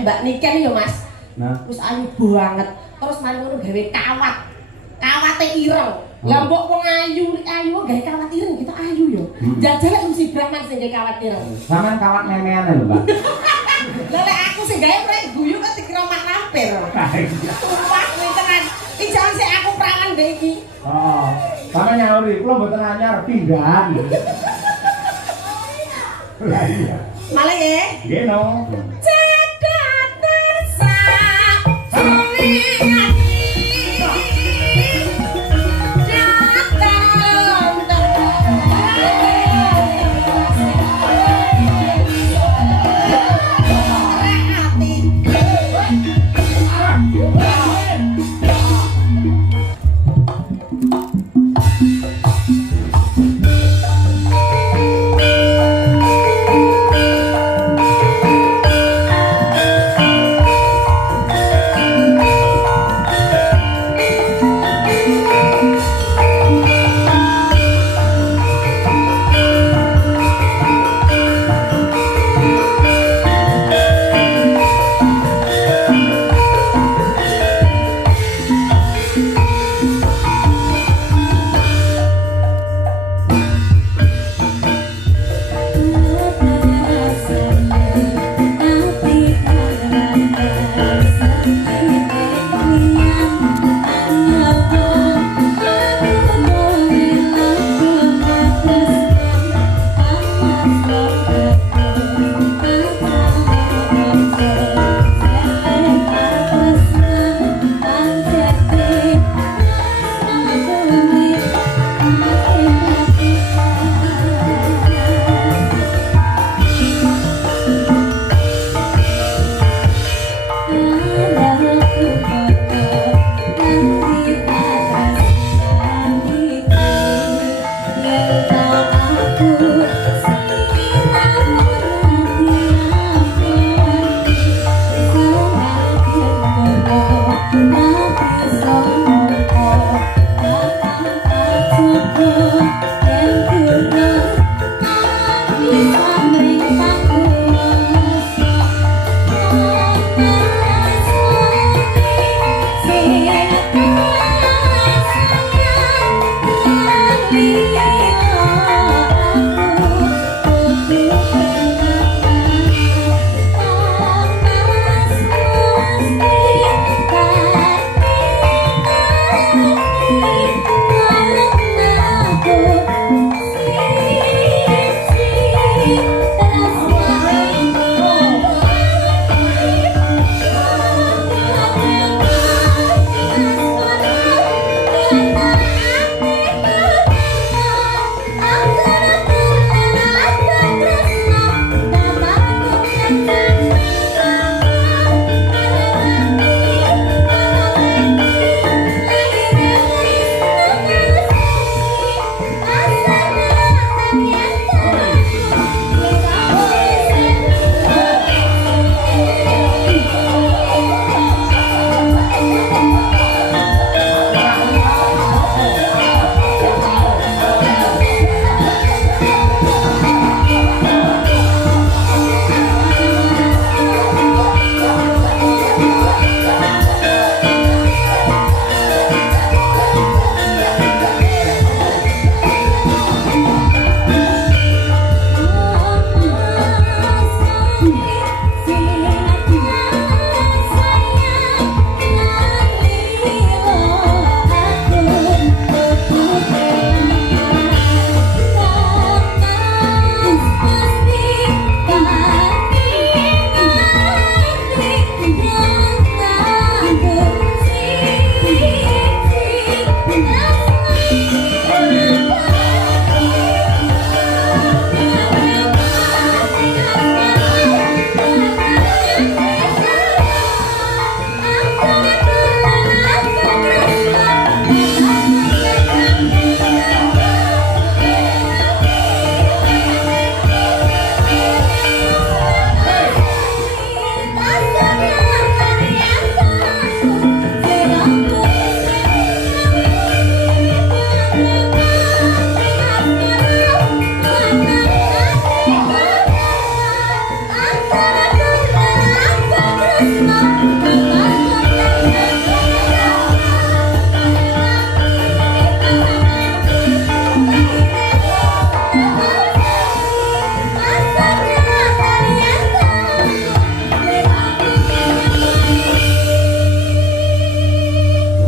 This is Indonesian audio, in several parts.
Mbak Niken ya Mas. Nah, Terus ayu banget. Terus mari ngono gawe kawat. Kawate ireng. Lah mbok wong ayu gawe kawat ireng kita ayu yo. Jajal mesti Brahman sing gawe kawat ireng. sampean kawat memean lho, Mbak. Lah lek aku sing gawe prek guyu kok dikira mak lampir. Wah, tenan. Iki jangan sik aku prangan deh iki. Oh, sampean nyauri, kula mboten anyar pinggan. Lah iya. Malah ya. Nggih no. Cedak desa sulingan.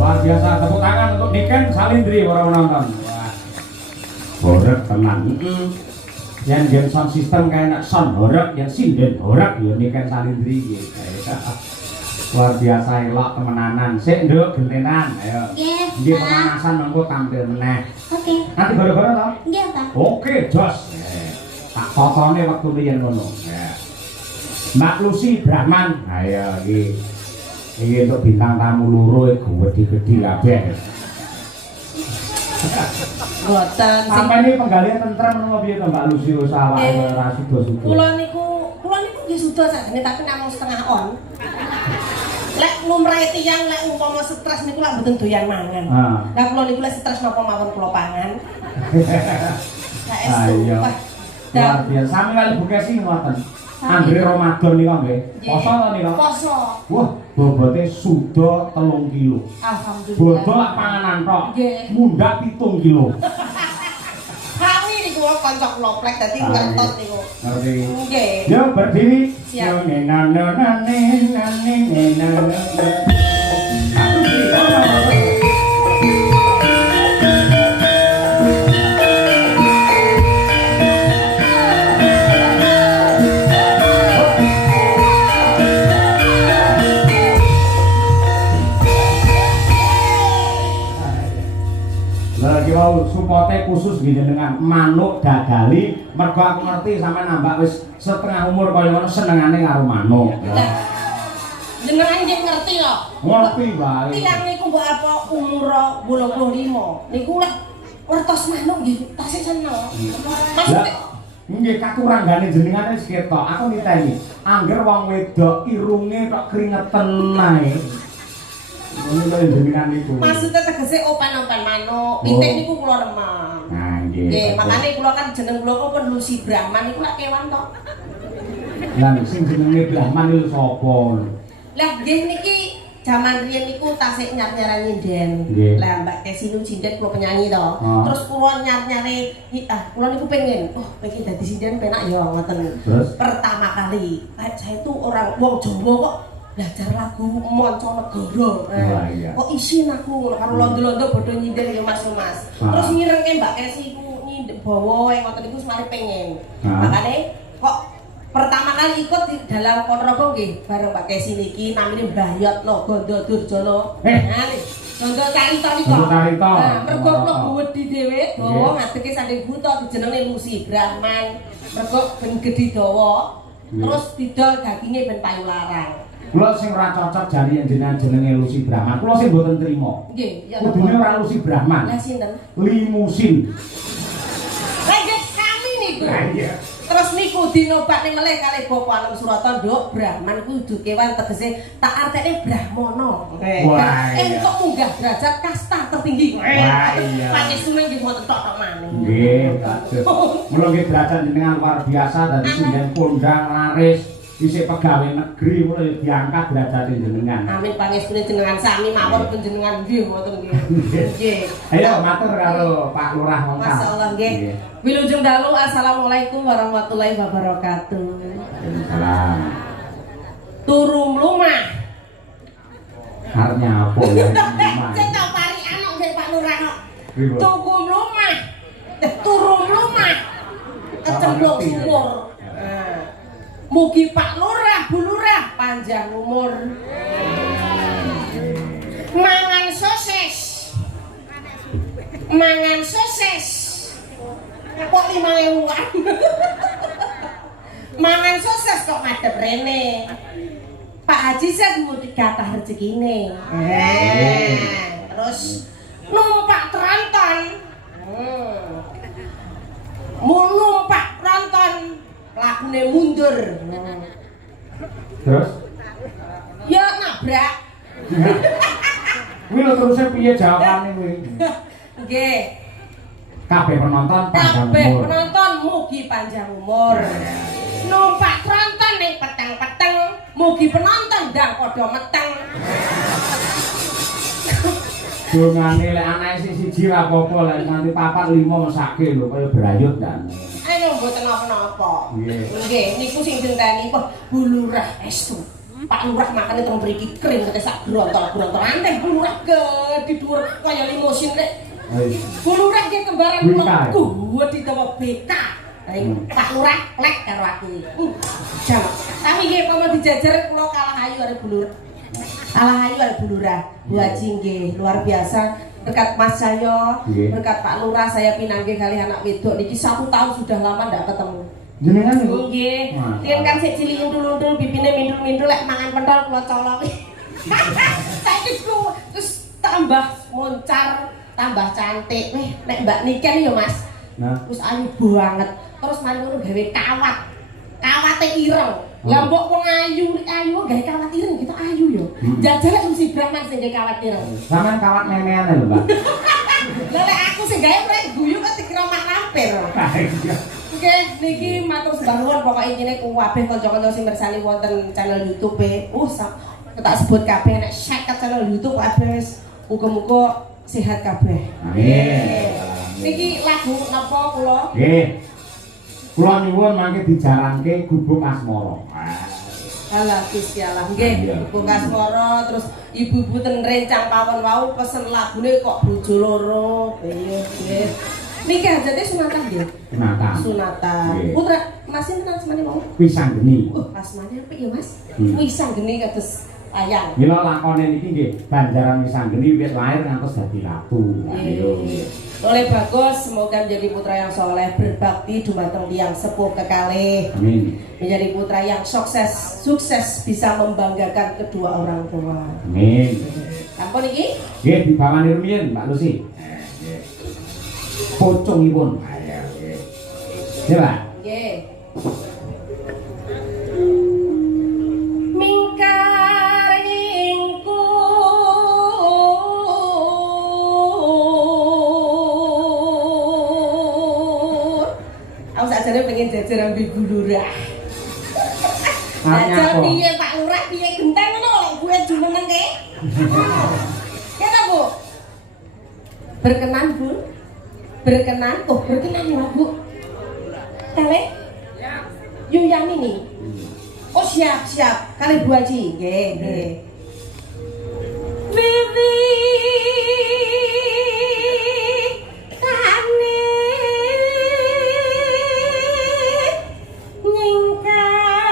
Luar biasa, tepuk tangan untuk Niken Salindri para penonton. Wah, horeg tenan. Yang game sound system kayak sound horeg, yang sinden horeg ya Niken Salindri gitu. Luar biasa elok temenanan. Sik nduk gentenan, ayo. Nggih. Nggih pemanasan mengko tampil meneh. Oke. Nanti gara-gara to? Nggih, Pak. Oke, jos. Tak fotone waktu riyen ngono. Mbak Lucy Brahman. Ayo iki. Iki untuk bintang tamu loro gede-gede kabeh. Boten sing Sampai ini penggalian tentrem menapa piye to Mbak Lucy usah awake ora sudo-sudo. kula niku nggih sudah sakjane tapi namung setengah on. Lek lumrahe tiyang lek umpama stres niku lak mboten doyan mangan. Lah kula niku lek stres napa mawon kula pangan. Lah estu. Ayo. Luar biasa. Sami kali Bu Kesi ngoten. Andre Ramadan nika nggih. Poso to nika? Poso. Wah, bobote suda 3 kilo. Alhamdulillah. Bodol lak panganan tok. Nggih. Mundak 7 kilo. Kami niku kanca kula plek dadi ngertos niku. Ngerti. Nggih. Yo berdiri. Siap. Yo nenane. Lagi mau supporte khusus gini dengan manuk dagali mergo aku ngerti sampe nambah wis setengah umur kaya ngono senengane karo manuk. Jenengan nggih ngerti kok. Ngerti bae. Tiyang niku mbok apa umur 85. Niku lek wertos manuk nggih tasih seneng. Maksudnya nggih katuranggane jenengan wis ketok. Aku niteni. Angger wong wedok irunge tok keringetan ae. Ngono lho jenengan niku. maksudnya tegese opan-opan manuk. Pitik niku kula remen. Nah, nggih. Nggih, makane kula kan jeneng kula kok Lucy Brahman niku lak kewan tok. Lah sing jenenge Brahman iku sapa? Lah nggih niki jaman riyen niku tasik nyar-nyaran nyinden. Nggih. Lah Mbak Kesi niku sinden kula penyanyi to. Ah. Terus kula nyar-nyare kula niku pengen, pengen dadi sinden penak ya ngoten. Terus? Pertama kali, saya tuh orang wong Jawa kok belajar lagu Mancanegara. Wah, iya. Kok isin aku karo londo-londo bodho nyinden ya Mas. Terus ngirengke Mbak Kesi ku nyinden bawa ngoten niku semari pengen. Makane kok pertama kali ikut di dalam Ponorogo nggih bareng Mbak Kesi niki namine Mbayatno Gondo Durjana. Nah, Gondo Carita nika. Gondo Carita. Nah, mergo kula wedi dhewe dawa ngadeke saking buta dijenenge Lucy Brahman. Mergo ben gedhi dawa. Terus didol daginge ben payu larang. Kula sing ora cocok jari jenengan jenenge Lucy Brahman. Kula sing mboten trima. Nggih, ya Kudune ora Lucy Brahman. Lah sinten? Limusin. Lah nggih kami niku. Iya. Terus niku dinobakne melih kalih Bapak Anem Surata, Nduk, Brahman kudu kewan tegese tak artine Brahmana. Wah, iya. Entuk munggah derajat kasta tertinggi. Wah, iya. Pakai sumen nggih mboten tok maning. Nggih, kados. Mula nggih derajat jenengan luar biasa dadi sinden kondang laris. Isih pegawai negeri mulai diangkat derajat jenengan. Amin pangestune jenengan sami mawon panjenengan nggih ngoten nggih. Nggih. Ayo matur karo Pak Lurah Wongkal. Masyaallah nggih. Wilujeng dalu assalamualaikum warahmatullahi wabarakatuh. Salam. Turu mlumah. Arepnya apa ya? Cetok pari anak nggih Pak Lurah kok. Pripun? Tuku mlumah. Turu mlumah. Kecemplung sumur. Mugi Pak Lurah, Bu Lurah panjang umur. Mangan sosis. Mangan sosis. Kok 5.000-an? Mangan sosis kok madhep rene. Pak Haji Set mudik kathah rezekine. Terus numpak tronton. Numpak tronton. Lakune mundur. Terus? Ya nabrak. Kuwi lho terusé piye jawabane kuwi? Nggih. Kabeh penonton panjang Kabeh umur. penonton mugi panjang umur. Numpak tronton ning peteng-peteng Mugi penonton ndang padha meteng. Dongane lek anake siji ra apa-apa lek nganti 4 5 mesake lho kaya brayut dan. Ayo mboten napa-napa. Nggih. Nggih, niku sing dinteni kok Bu Lurah estu. Pak Lurah makane teng mriki kering kete sak grontol-grontol anteng Bu Lurah gedhi dhuwur kaya limosin rek. Bu Lurah nggih kembaran kula kuwat ditawa BK. Pak Lurah lek karo aku iki. Jam. Tapi nggih pomo dijajar kula kalah ayu arep Bu Lurah. Kalah ayu arep Bu Lurah. Bu Haji nggih luar biasa. Berkat Mas Sayo, berkat Pak Lurah saya pinanggih kali anak wedok niki 1 tahun sudah lama ndak ketemu. Jenengan niku? Nggih. Riyen kan sik cilik undul-undul bibine mindul-mindul lek mangan pentol kula colok. Saiki ku terus tambah moncar, tambah cantik. Nek Mbak Niken ya Mas. Nah, Terus ayu banget. Terus mari ngono gawe kawat. Kawate ireng. Lah mbok wong ayu gawe kawat ireng kita ayu yo. Jajal lek mesti Brahman sing gawe kawat ireng. sampean kawat memean lho, Mbak. Lah lek aku sing gawe rek guyu kok dikira mak lampir. Oke, niki matur sembah nuwun pokoke intine kabeh kanca-kanca sing mirsani wonten channel YouTube tak sebut kabeh nek 50 channel YouTube kabeh wis muga-muga sehat kabeh. Amin. Niki lagu napa kula? Nggih. Kula nyuwun mangke dijalanke Gubuk Asmara. Alah Gusti Allah nggih, Gubuk Asmara terus ibu-ibu ten rencang pawon wau pesen lagune kok bojo loro. Nggih. Niki hajate sunatan nggih. Sunatan. Sunatan. Putra Mas sinten asmane wau? Wisanggeni. Asmane apik ya Mas? Wisanggeni kados ayang. Mila lakone niki nggih Banjaran Wisanggeni wiwit lahir ngantos dadi ratu. Ayo. Oleh bagus, semoga menjadi putra yang soleh, berbakti dumateng tiyang sepuh kekalih. Amin. Menjadi putra yang sukses bisa membanggakan kedua orang tua. Amin. Ampun iki? Nggih dibawani rumiyin Mbak Lucy. Pocongipun. Nggih, Pak. Nggih. Mingkar ingku aku sakjane pengen jajar ambil Bu Lurah. Jajar piye Pak Lurah piye genteng ngono lek gue jumeneng ke? Kena Bu? Berkenan Bu? Berkenan? Oh berkenan ya Bu? Tele? Yuyani nih? Oh siap kali Bu Haji nggih. Vivi tane nyingkar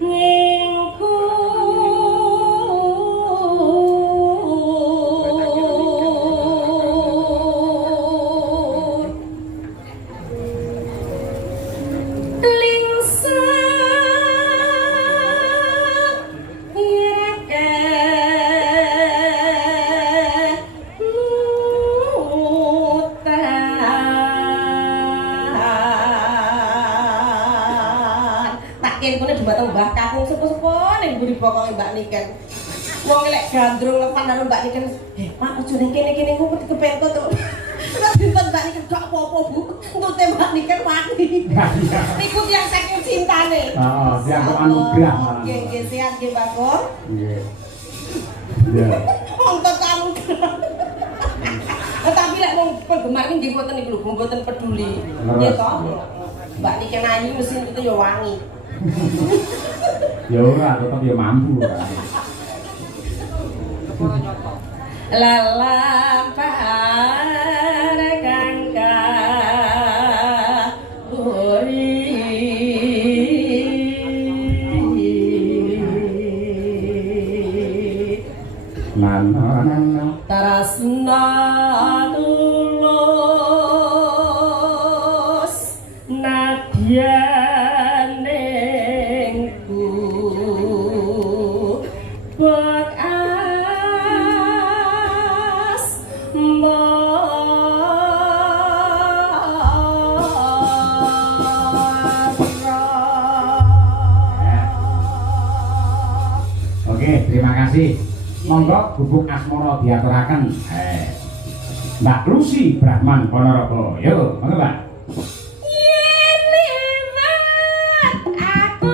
ngingku Mbah Kakung sepuh-sepuh ning mburi pokoke Mbak Niken. Wong lek gandrung lepan karo Mbak Niken, Pak ojo ning kene-kene ku kepentut to." Terus dinten Mbak Niken gak apa-apa Bu, entute Mbak Niken wani. Niku tiyang saking cintane. Heeh, dianggep anugrah malah. Nggih, sehat nggih Mbak Kur. Nggih. Ya. Wong tok anugrah. Tapi lek wong penggemar iki nggih mboten niku lho, mboten peduli. Nggih to. Mbak Niken ayu mesin itu ya wangi. Ya ora, tetep ya mampu. Lalampar kangka uri Nana tarasna tulus nadyanengku bekas Oke, terima kasih. Monggo Gubuk Asmara diaturaken. Mbak Lucy Brahman Ponorogo. Yo, monggo Mbak. yen liwat aku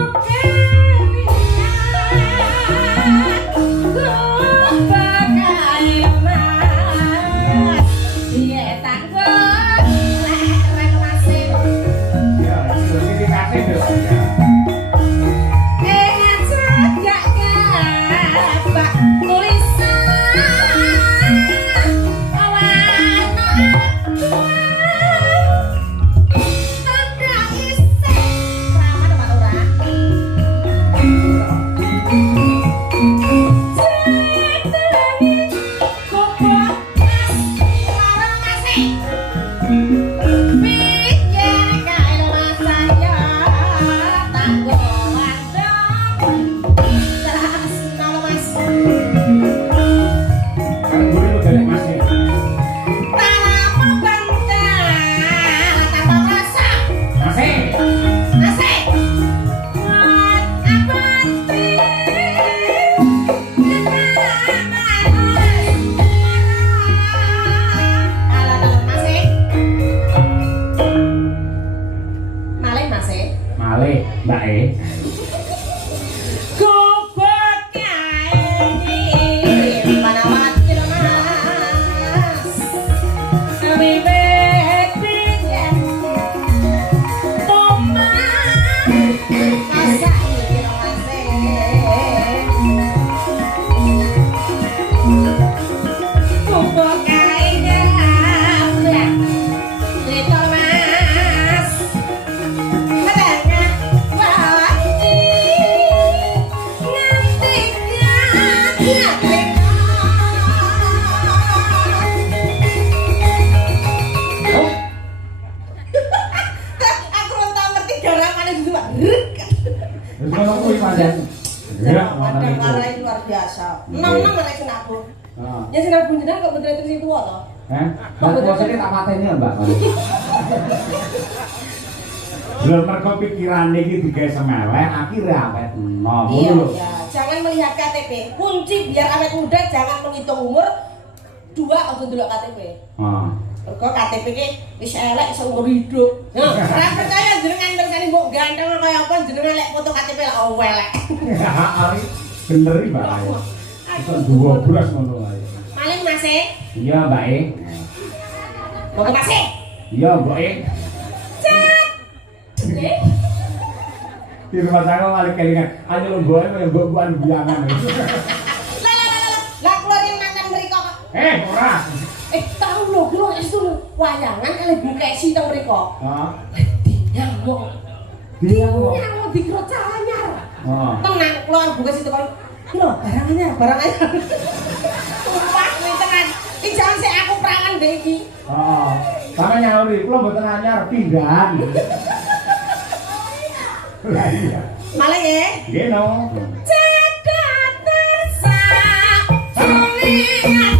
Aku rentang ngerti garapannya gitu Pak. Terus ngono kuwi pancen. Jangan pandang karai luar biasa. Enam-enam mana sing aku. Ya sing aku jenengan kok bener terus tua toh. Mbak Kuasini tak mateni Mbak. Belum mergo pikirane iki digawe semeleh, akhire awet enom. Iya, ya. Jangan melihat KTP. Kunci biar awet muda jangan menghitung umur. Dua aja ndelok KTP. Heeh. Mergo KTP ki wis elek iso umur hidup. Nah, ora percaya jenengan tersane mbok ganteng kaya apa jenengan lek foto KTP lek elek. Ari bener iki Mbak. Iso duwe bras ngono ae. Maling Mas e. Iya Mbak E. Monggo Mas e. Iya Mbak E. Cet. Eh? Di rumah saya malah kelingan, aja lo gue yang buan biangan. Lah keluarin mantan mereka kok. Ora. Tahu lo, kilo itu wayangan kali buka si tau mereka. Nyamuk. Nyamuk dikira cahanyar. Tenang, keluar buka situ kan. Kilo, barang anyar. Sumpah, ini tenan. Ini jangan sih aku perangan deh ini. Sama nyawri, kulo mboten anyar pinggan. Lah iya. Malah ya. Nggih no. Cedak tersak sulingan.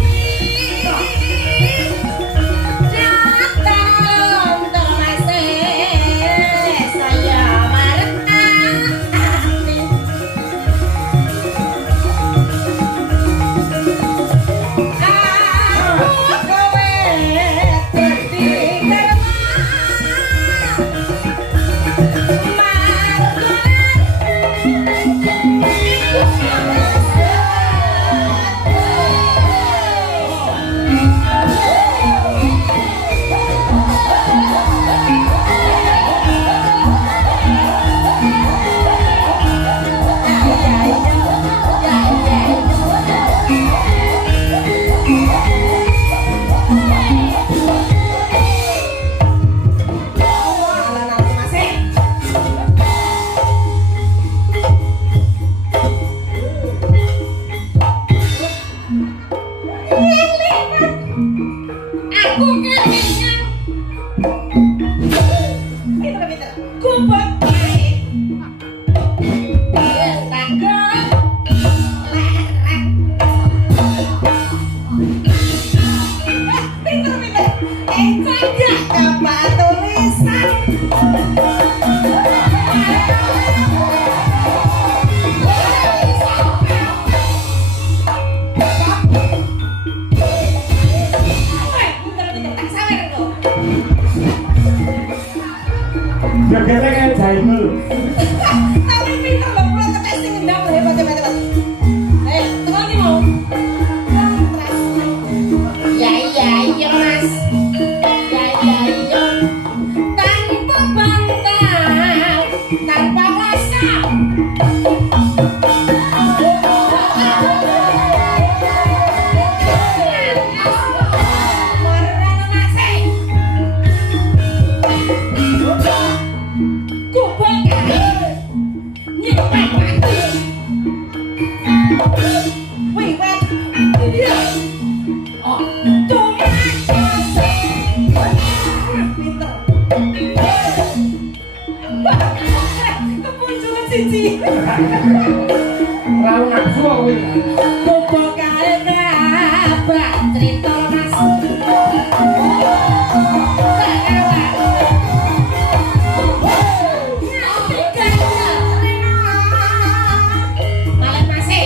Jogetnya kayak Jainul. Tapi pinter loh, pulang ke testing ngendang hebat. Tengok nih mau. Iya mas. Iya. Tanpa bantah, tanpa rasa. Terlalu nafsu aku ini. Bobo kare berapa cerita mas. Malah masih.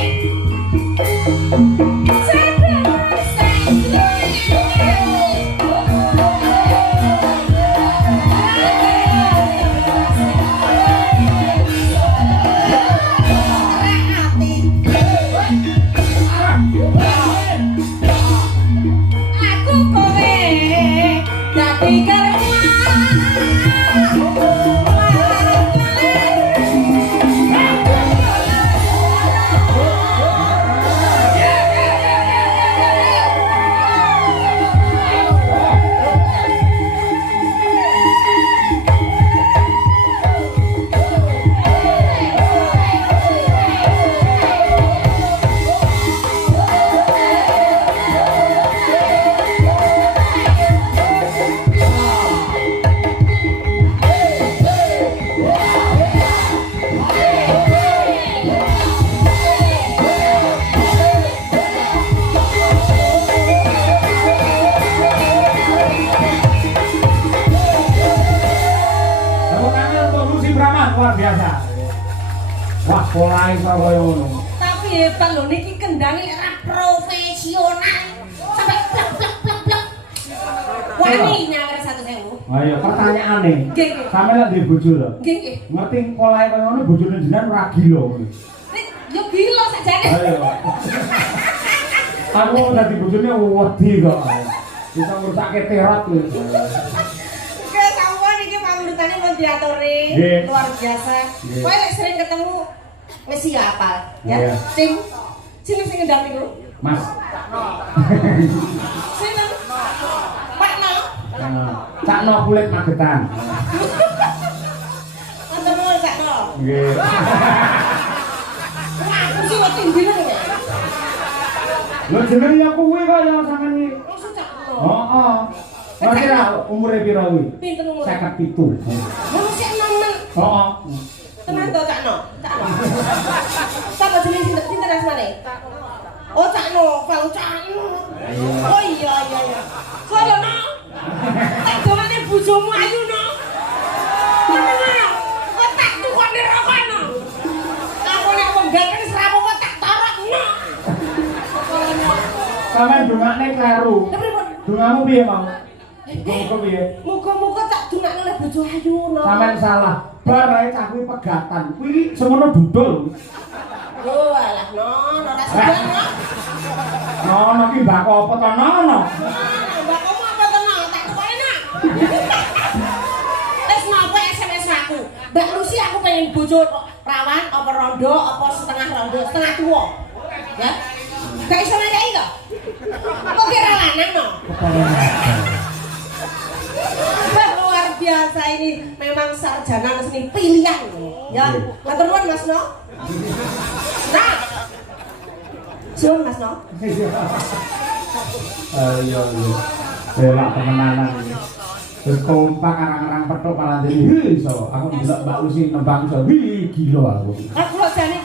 iso kaya ngono. Tapi hebat lho niki kendangnya era profesional. Sampai plak plak plak plak. Wani nyawar 1.000. Ayo pertanyaane. Nggih, nggih. Sampe lek duwe bojo lho. Nggih, nggih. Ngerti polahe kaya ngono bojone jenengan ora gila ngono. Yo gila sakjane. Ayo. Aku dadi bojone wedi kok. Bisa ngrusakke terot lho. Oke, sampean iki pangurutane mau diaturi. Luar biasa. Kowe lek sering ketemu mesti apa? Ya. Sing ngendang niku. Mas. Sing Pak No. Cakno kulit Magetan. Wonten mau Pak No. Nggih. Wah, aku sih wedi ndine kok. Lho jenenge kuwi kok ya sampean iki. Maksud Cak No. Heeh. Ngerti ra umure pira kuwi? Pinten umure? 57. Lha sik enom-enom. Heeh. Tenan to Cak No. Cak No. Sapa jenenge sinten asmane? Oh Cak No, Pak Cak No. Oh iya iya iya. Sono No. Tak dongane bojomu ayu No. Tenan. Kok tak tukone rokok No. Aku nek wong ganteng serapo kok tak torok No. Sampeyan dongane kleru. Lha pripun? Dongamu piye, Mang? Muga piye? Muga-muga tak dongane oleh bojo ayu No. Sampeyan salah. Bar ae cah kuwi pegatan. Kuwi semono dudul. Oh alah No, ora segan No. Ono ki mbako apa to nono? Mbak kamu apa tenang? Tak tukokin nak. Wes napa SMS aku? Mbak Lucy aku pengen bojo rawan apa rondo apa setengah rondo, setengah tua. Ya. Gak iso nanyai kok. Kok kira lanang no? Luar biasa ini memang sarjana seni pilihan. Ya, matur nuwun Mas No. Nah. Suwun Mas No. Ayo yo. Delok temenanan iki. Terus kompak arang-arang petuk malah jadi iso. Aku ndelok Mbak Lucy nembang iso. Wih, gila aku. Aku lho jane